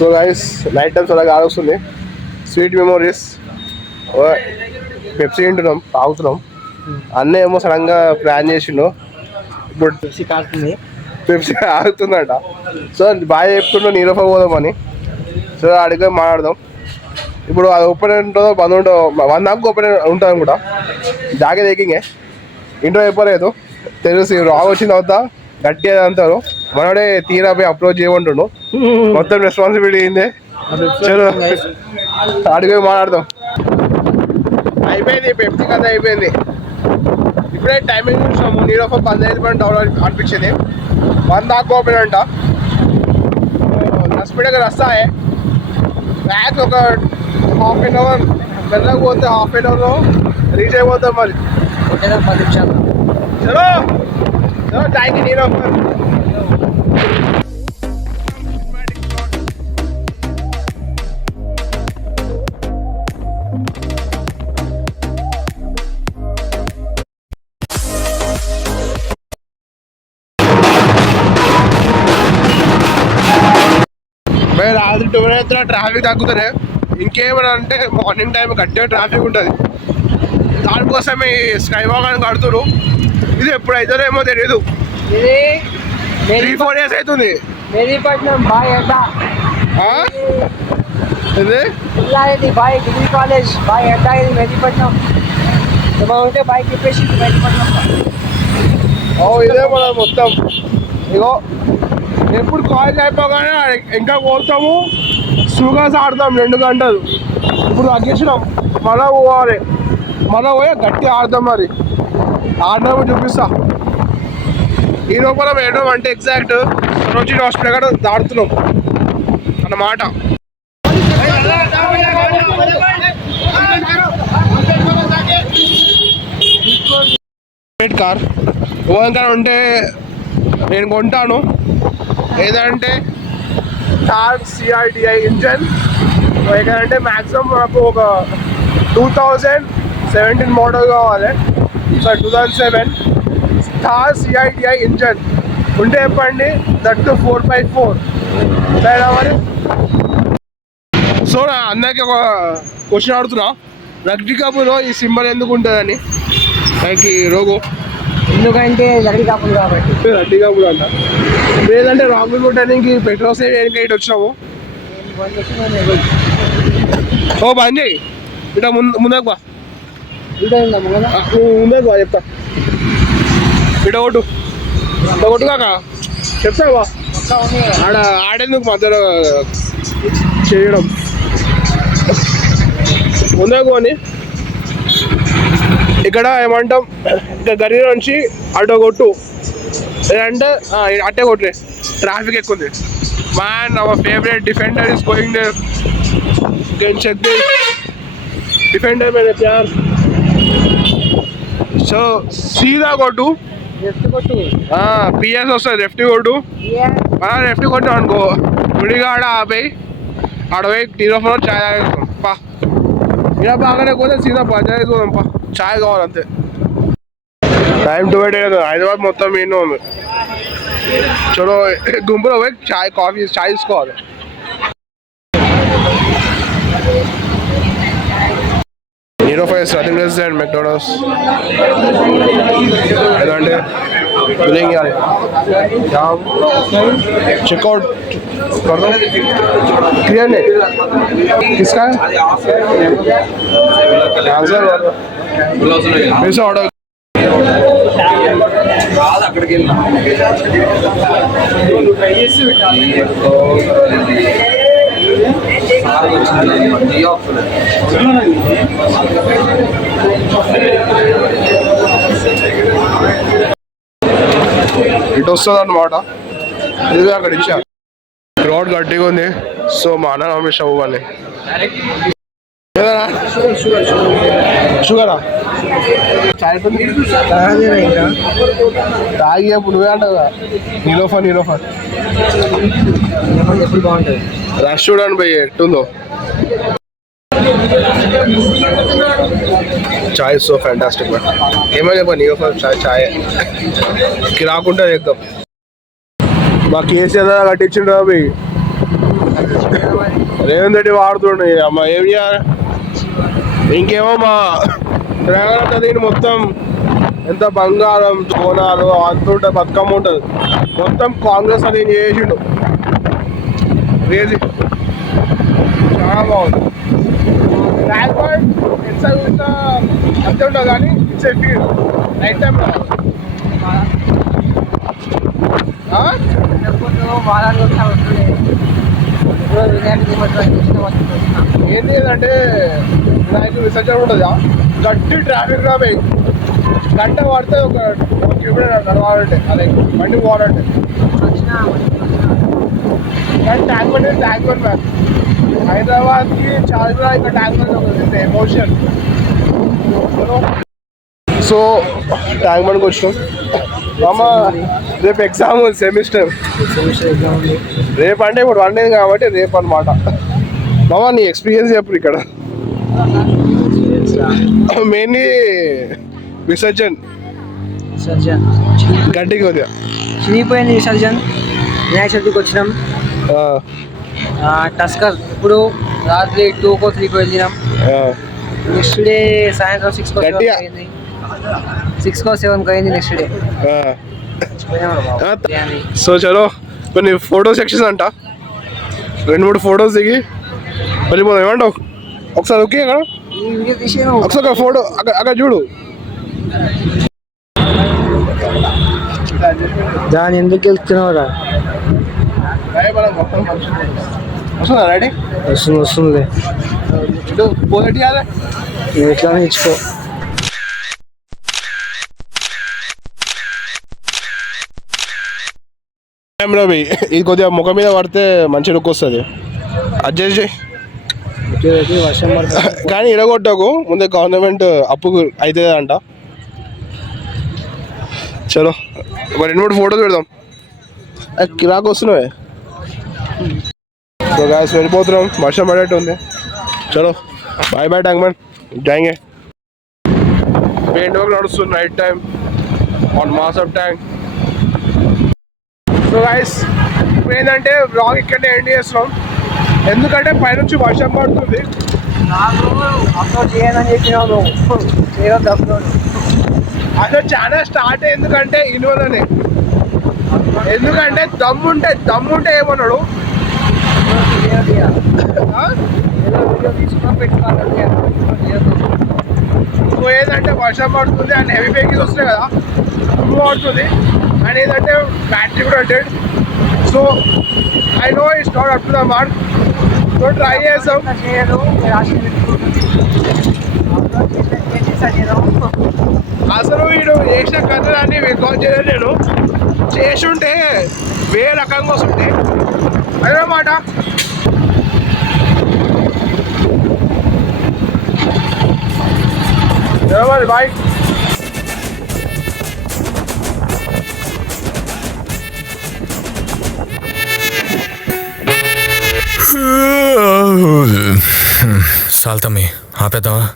So guys night times అలా కావస్తుంది. Sweet memories. Pepsi తింటున్నాం, తాగుతున్నాం. అన్న ఏమో సడన్గా ప్లాన్ చేసిండు. ఇప్పుడు పెప్సీ ఆగుతుందంట. సో బాగా చెప్తుండో నీరఫ పోదామని. సో అడిగే మాట్లాడదాం. ఇప్పుడు అది ఓపెన్ ఉంటుందో బంద్ ఉంటుందో 1 దాకా ఓపెన్ ఉంటుంది కూడా. జాగే దేకింగే ఇంట్లో చెప్పలేదు. తెలుసు రాంగ్ వచ్చింది అవుతా గట్టిగా అంటారు. మనడే తీరా పోయి అప్రోచ్ చేయమంటుండు. మొత్తం రెస్పాన్సిబిలిటీ అయింది. చలో అడిగి మాట్లాడదాం. అయిపోయింది పెప్సీ కథ అయిపోయింది. ఇప్పుడే టైమింగ్ చూసాము. నీరఫ 15 డౌన్లోడ్ అనిపించింది. 1 దాకా ఓపెన్ అంట. 10 मिनट का रास्ता है. మ్యాక్స్ ఒక ½ an hour వెళ్ళకపోతే ½ an hour రీచ్ అయిపోతాం. మరి 10 నిమిషాలు. చలో చలో థ్యాంక్ యూ నీరఫ. రాత్రి 12 ట్రాఫిక్ తగ్గుతుంది. ఇంకేమైనా అంటే మార్నింగ్ టైం గట్టిగా ట్రాఫిక్ ఉంటుంది. దానికోసమే స్కై వాక్ అని కడుతున్నారు. ఇది ఎప్పుడు అవుతుందేమో తెలియదు. 3-4 days అవుతుంది. ఇదే మన మొత్తం. ఇగో ఎప్పుడు కాలేజ్ అయిపోగానే ఇంకా కోరుతాము. సుగాస్ ఆడతాం 2 గంటలు. ఇప్పుడు తగ్గించినాం. మళ్ళా పోవాలి. మళ్ళా పోయి గట్టి ఆడతాం. మరి ఆడడం చూపిస్తా. ఈ లోపల వేయడం అంటే ఎగ్జాక్ట్ సరోజిని హాస్పిటల్ కూడా దాడుతున్నాం అన్నమాట. కార్ ఇంకా ఉంటే నేను కొంటాను. ఏదంటే థార్ CRDI ఇంజన్. ఏదంటే మ్యాక్సిమం నాకు ఒక 2017 మోడల్ కావాలి. సో 2007 థార్ CRDI ఇంజన్ ఉంటే చెప్పండి. దట్ 4x4 సరే మరి. సో అందరికి ఒక క్వశ్చన్ అడుగుతున్నా. రగ్బీ కప్లో ఈ సింబల్ ఎందుకు ఉంటుందని. లైక్ ఈ రోగో ఎందుకంటే లగ్డీ కప్పులు కాబట్టి. లగ్డీ కప్పులు అంట. లేదంటే రాంగ్ కొట్టడానికి పెట్రోల్ సేవ్ చేయడానికి ఇటు వచ్చినాము. ఓ బంద్ చేయి. ఇట ముందుకు బా. ముందుకు బా చెప్తా. ఇట కొట్టు కొట్టు కాక చెప్తావా. ఆడేందుకు మధ్యలో చేయడం. ముందుకు అని ఇక్కడ ఏమంటాం. ఇంకా గరి నుంచి అటో కొట్టు. లేదంటే అట్టే కొట్టే. ట్రాఫిక్ ఎక్కువ ఉంది. Man our favourite defender is going there. Can check this defender मेरे प्यार. సో సీదా కొట్టు. పిఎస్ వస్తుంది. లెఫ్ట్ కొట్టు. లెఫ్ట్ కొట్టు అనుకో. గుడిగా ఆపేయి. ఆడపోయి నీరఫలో చాయ్ తాగేస్తాం. పా ఇలా బాగానే పోతే సీదా పంచాయతీ పోదాం. పా చాయ్ కావాలంతే. టైం 2 హైదరాబాద్ మొత్తం ఎన్నో ఉంది. చలో గుంపులో పోయి చాయ్ కాఫీ చాయ్ తీసుకోవాలి. Nerofa is nothing less than McDonald's. And billing यार यहाँ चेकआउट कर दो. क्लियर नहीं किसका है? आंसर वैसे ऑर्डर అక్కడికి ఇటు వస్తుంది అన్నమాట. ఇది అక్కడ ఇచ్చా. రోడ్ గట్టిగా ఉంది. సో మా అన్న రమేష్ అవ్వాలి. షుగరా తాగి ఎప్పుడు నువ్వే అంటావు కదా. నీలోఫర్ ఎప్పుడు బాగుంటుంది. రష్ చూడండి పోయి ఎట్టుందో. చాయ్ సో ఫ్యాంటాస్టిక్. ఏమో చెప్పా నీలోఫర్ చాయ్ కిరాకుంటుంది ఎక్దాం. మా కేసీఆర్ కట్టించిండ్రు అవి. రేవంత్ రెడ్డి వాడుతుండే అమ్మ ఏం చేయాలి. ఇంకేమో మా తెలంగాణ దీని మొత్తం ఎంత బంగారం కోనాలు అంత ఉంటుంది, బతుకమ్మ ఉంటుంది, మొత్తం కాంగ్రెస్ అది చేసిండు. క్రేజీ, చాలా బాగుంది. ట్యాంక్ బండ్ ఎంత అంతే ఉంటుంది కానీ it's a feel night time ఏంటి అంటే వినాయక విసర్జన ఉంటుందా, గట్టి ట్రాఫిక్ రా పోయి గంట పడితే ఒక కిలోమీటర్ నడవాలంటే అదే బండి పోవాలంటే. కానీ ట్యాంక్ బండ్ మ్యామ్ హైదరాబాద్కి చాలా ఇంకా ట్యాంక్ బండ్ ఒక ఎమోషన్. సో ట్యాంక్ బండ్కి వచ్చినాం. అమ్మ రేపు ఎగ్జామ్ ఉంది, సెమిస్టర్ రేపు అంటే ఇప్పుడు వన్ డే కాబట్టి రేపు అనమాట. మామ నీ ఎక్స్పీరియన్స్ చెప్పు ఇక్కడ. మెయిన్లీ విసర్జన్ గడ్డికి కొద్దిగా చినిగిపోయింది విసర్జన్. వినాయక చవితికి వచ్చినాం. టస్కర్ ఇప్పుడు రాత్రి 2కో 3కో వెళ్ళినాం. నెక్స్ట్ డే సాయంత్రం 6కో 7కో అయింది. నెక్స్ట్ డే సో చలో కొన్ని ఫోటో సెక్షన్స్ అంట, 2-3 ఫొటోస్ దిగి వెళ్ళిపోదాం. ఏమంటావు? ఒకసారి ఓకే అక్కడ ఒకసారి ఒక ఫోటో అక్కడ చూడు. దాని ఎందుకు వెళ్తున్నావురా? వస్తుందా రెడీ? వస్తుంది. పోటీ ఎట్లా ఇచ్చుకో. రవి ఇది కొద్దిగా ముఖం మీద పడితే మంచి లుక్ వస్తుంది, అడ్జస్ట్ చేయి. వర్షం కానీ ఇరగొట్టకు, ముందే గవర్నమెంట్ అప్పు అవుతుంది అంట. చలో ఒక 2-3 ఫోటోలు పెడదాం. కిరాకు వస్తున్నావే. సో గాయస్ వెళ్ళిపోతున్నాం, వర్షం పడేట్టు ఉంది. చలో బాయ్ బాయ్ ట్యాంక్ బండ్ జాయింగే. పెయింట్ వర్క్ నడుస్తుంది night time on Masab Tank. So guys ఇప్పుడు ఏంటంటే బ్లాగ్ ఇక్కడనే ఎండ్ చేస్తున్నాం, ఎందుకంటే పైనుంచి వర్షం పడుతుంది. అసలు ఛానల్ స్టార్ట్ ఎందుకంటే ఇన్వోలోనే, ఎందుకంటే దమ్ముంటే ఏమన్నాడు ఏదంటే వర్షం పడుతుంది అండ్ హెవీ వెహికల్స్ వస్తాయి కదా, దుమ్ము పడుతుంది అండ్ ఏదంటే బ్యాటరీ కూడా dead. So I know it's not up to the mark, so try చేసాం. అసలు వీడు చేసిన కథలన్నీ రికార్డ్ చేయలేను, చేసి ఉంటే వేరే రకంగా వస్తుంటే అదనమాట. బాయ్. సాల్తమ్మి ఆపేద్దామా?